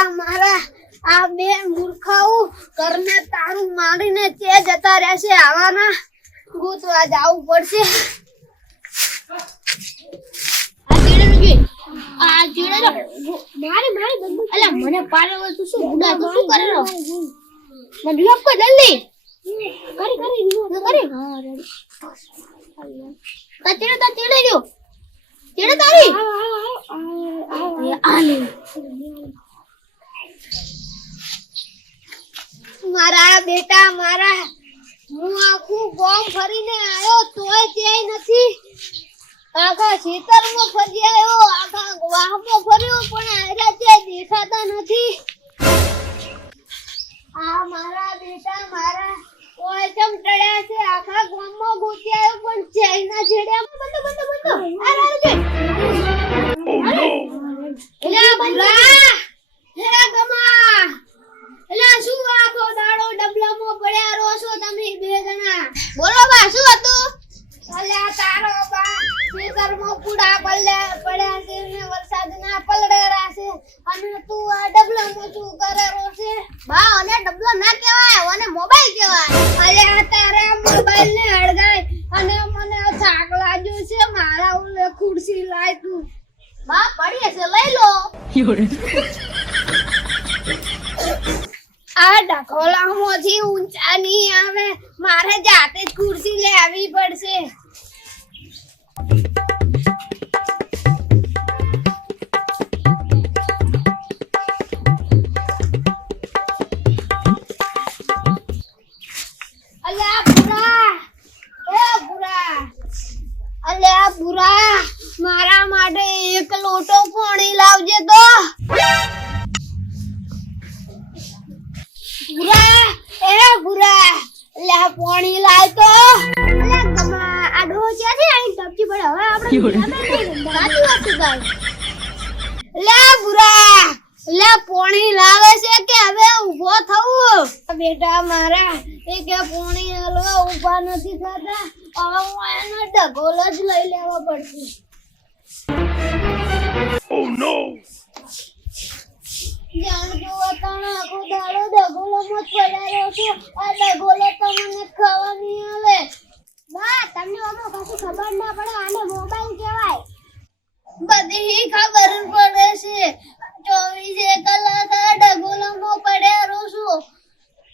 બેટા મારા આ બે મૂર્ખાઓ કરને તારું મારીને તે જતા રહેશે આવાના ગોતવા જાવું પડશે આ ચીડે મારી બંદૂક અલા મને પાડે તું શું બુડા તું શું કરે રો મને લોક કો જલ્દી કરી હા રેડી તા ચીડે ગયો ચીડે તારી આલે મારા બેટા મારા હું આખું ગામ ફરીને આવ્યો તોય ક્યાંય નથી આખા ખેતરમાં ફરી આવ્યો આખા વાહમાં ફર્યો પણ આયરા ત્યાં દેખાતા નથી આ મારા બેટા મારા કોઈ ચમ ટળ્યા છે આખા ગામમાં ગોતી આવ્યો પણ ચાઈના છેડ્યા બંધ આ રાજે એલા બંધા એલા ગમા એલા શું આખો દાડો ડબલામાં પડ્યા રહો છો તમે બે જણા બોલો બા શું હતું અલ્યા તારો બા ખેતરમાં કુડા પડ્યા છે ને વરસાદના પલળેરા છે અને તું આ ડબલામાં શું કરે રહો છે બા અને ડબલો ના કહેવાય અને મોબાઈલ કહેવાય અલ્યા તારા મોબાઈલ ને હળગાય અને મને થાક લાગ્યો છે મારા ઓલે ખુરશી લાય તું બા પડી છે લઈ લો આ ઢકોલામાંથી ઊંચા નહીં આવે મારે જાતે જ ખુરશી લેવી પડશે અલ્યા ભૂરા મારા માટે એક લોટો પાણી લાવજે તો ભૂરા લે પાણી લાવ તો લે ગમા આ ડો છે ને અહીં ટપકી પડે હવે આપણે લે ભૂરા લે પાણી લાવે છે કે હવે ઊભો થવું બેટા મારા એ કે પાણી હલવા ઊભા નથી થતા હવે હું એનો ઢગોલ જ લઈ લેવા પડશે Oh no! જાણ જો તને આખો દાડો ઢગોલામાં જ પડ્યા રહ્યો છો આ ઢગોલો તમને ખાવા નહીં આવે બા તમને આમાં કશું ખબર ના પડે આને મોબાઈલ કહેવાય બધી ખબર પડે છે 24 કલાક આ ઢગોલામાં પડ્યા રહો છો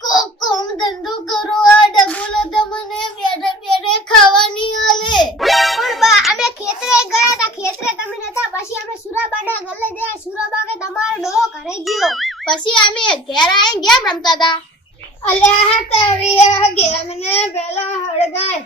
કોમ ધંધો કરો આ ઢગોલો તમને બેઠે બેઠે ખાવા નહીં આવે પણ બા અમે ખેતરે ગયા હતા ખેતરે તમે નતા પછી અમે સુરાબાના ગલ્લે ગયા સુરાબા કે તમારો ડો ઘરે ગયો પછી અમે ઘેર આવીને ગેમ રમતા હતા અલ્યા તારી આ ગેમ ને પેલા હળગાય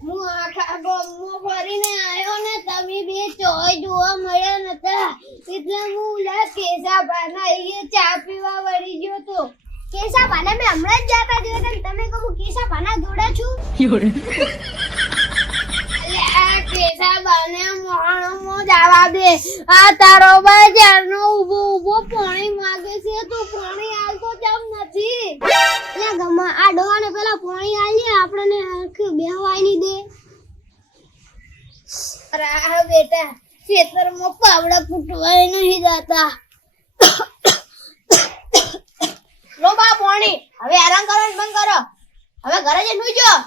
હું આખા ગામમાં ફરીને આવ્યો ને તમે બે ચોય જોવા મળ્યા નતા એટલે હું લા કેસાબાના એ ચા પીવા વળી ગયો તો કેસાબાને મેં હમણાં જ જાતા જોયા હતા તમે કહું કેસાબાના જોડે છું અલ્યા કેસાબાને મોહણો જવા દે આ તારો ભાઈ જારનો ઊભો પાણી માંગે છે તું પાણી આલતો કેમ નથી એટલે ગમા આ ડોહાને પેલા પાણી આલીએ આપણને આખી બેહવાય નહીં દે અરે બેટા ખેતરમાં પાવડા ફૂટવાય નહીં જાતા લો બા પાણી હવે આરામ કરવાનું બંધ કરો હવે ઘરે જઈને સુઈ જાઓ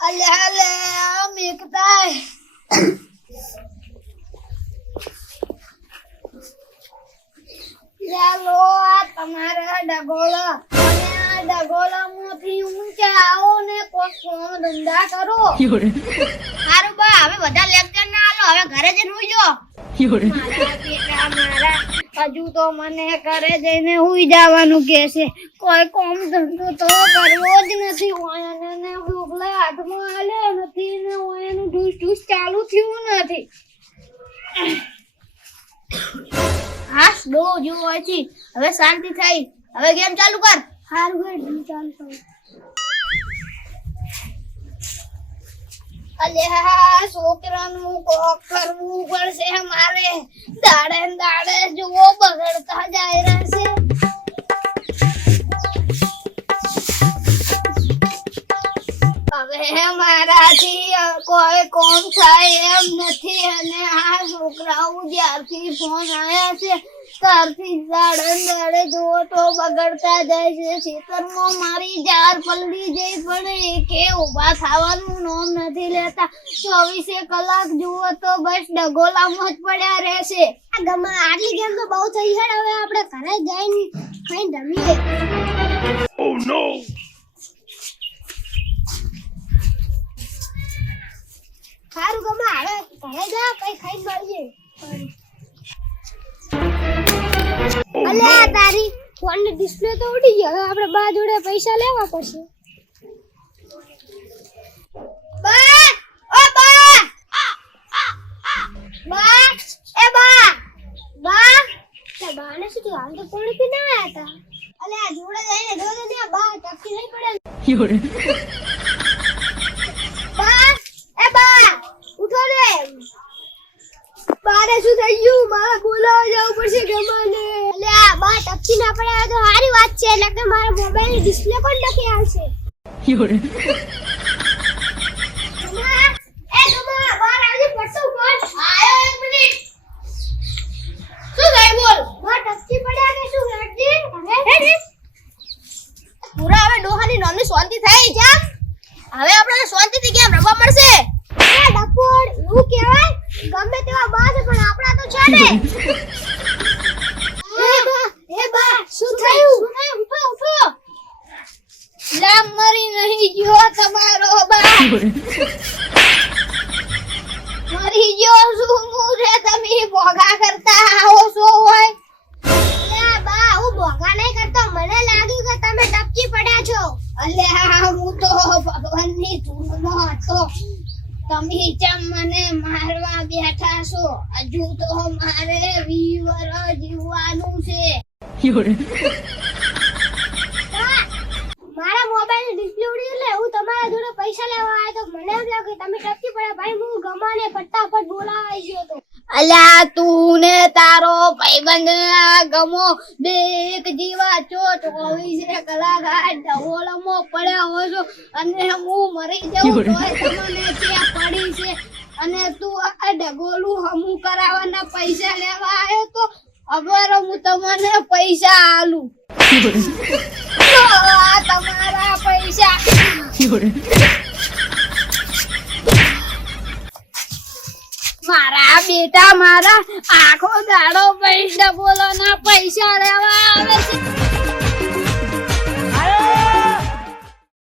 અલ્યા લે મેકતા લો આ તમારા ડગોલા અને આ ડગોલામાંથી ઊંચા આવો ને કોઈ કામ ધંધા કરો સારું બા હવે બધા લેક્ચર ના આલો હવે ઘરે જઈને સુઈ જાઓ મારા બેટા મારા હજુ તો મને ઘરે જઈને સુઈ જવાનું કે છે કોઈ કામ ધંધો તો કરવો જ નથી ઓયાને ડોકલા હાથમાં આલ્યો નથી ને ઓયાનું ઢૂસ ચાલુ થયું નથી હાસ ડો જો હોય છે હવે શાંતિ થઈ હવે ગેમ ચાલુ કર હારું ગેમ ચાલુ કર અલ્યા છોકરાનું કોક કરવું પડશે મારે દાડે જુઓ બગડતા જાય રહેશે હવે મારે મારાથી કોઈ કોમ થાય એમ નથી અને આ છોકરાઓ જ્યારથી ફોન આવ્યા છે ત્યારથી દાડે જુઓ તો બગડતા જાય છે. ખેતરમાં મારી જાર પલળી જઈ પડે કે ઊભા થવાનું નામ નથી લેતા. 24 કલાક જુઓ તો બસ ડગોલામાં જ પડ્યા રહેશે. આ ગમા આટલી ગેમ તો બહુ થઈ છે. હવે આપણે ઘરે જઈને ખાઈને રમીએ. Oh no! સારું ગમા હવે ઘરે જા કઈ ખાઈને મળીએ. અલ્યા તારી ફોન ની ડિસ્પ્લે તો ઉડી ગઈ. હવે આપણે બા જોડે પૈસા લેવા પડશે. બા ઓ બા બા એ બા બા તે બાને શું થયું? હાલ તો પાણી પીને આયા હતા. અલ્યા જોડે જઈને જોજો ને બા ટકી નહીં પડે. બા એ બા ઉઠો રે. બારે શું થઈ ગયું? મારે બોલાવા જવું પડશે ગમાને. અલ્યા બા ટપકી ના પડે તો સારી વાત છે. એટલે કે મારા મોબાઈલ ની ડિસ્પ્લે પણ ટકી આવશે. ગમા એ ગમા બહાર આવજે પડતો કોણ આયો. 1 મિનિટ. શું થાય બોલ? બા ટપકી પડ્યા કે શું હેડજી? હે પૂરા હવે ડોહાની નોની શાંતિ થઈ જા. હવે આપણે શાંતિથી કેમ રમવા મળશે? એ ડકોડ એવું કહેવાય. ગમે તેવા બા છે પણ આપણા તો છે ને. એ બા શું થયું? ઉભો લા મરી નહીં ગયો તમારો બા. મરી ગયો શું મુરે તમે ભોગા કરતા આવો છો હોય? અલ્યા બા હું ભોગા નહીં કરતો. મને લાગ્યું કે તમે ટપકી પડ્યા છો. અલ્યા હું તો ભગવાનની ધૂળનો હતો. તમે ચમ મને મારવા બેઠા છો? હજુ તો મારે 20 વર્ષ જીવવાનું છે. મારા મોબાઈલ ની ડિસ્પ્લે ઉડી એટલે હું તમારા જોડે પૈસા લેવા આવ્યો તો મને એમ લાગ્યું તમે ટપકી પડ્યા. ભાઈ હું ગમાને ફટાફટ બોલાવા આવ્યો તો. અલ્યા તું ને તારો ભાઈબંધ આ ગમો બે એક જીવા છો. 24 કલાક આ ઢવોળમાં પડ્યા હો છો અને હું મરી જાઉં તોય તમને ત્યાં પડી છે. અને તું આ ઢગોલું હમું કરાવવાના પૈસા લેવા આવ્યો તો અગર હું તમને પૈસા આલું. આ તમારા પૈસા. મારા બેટા મારા આખો દાડો પૈસા બોલો ના પૈસા લેવા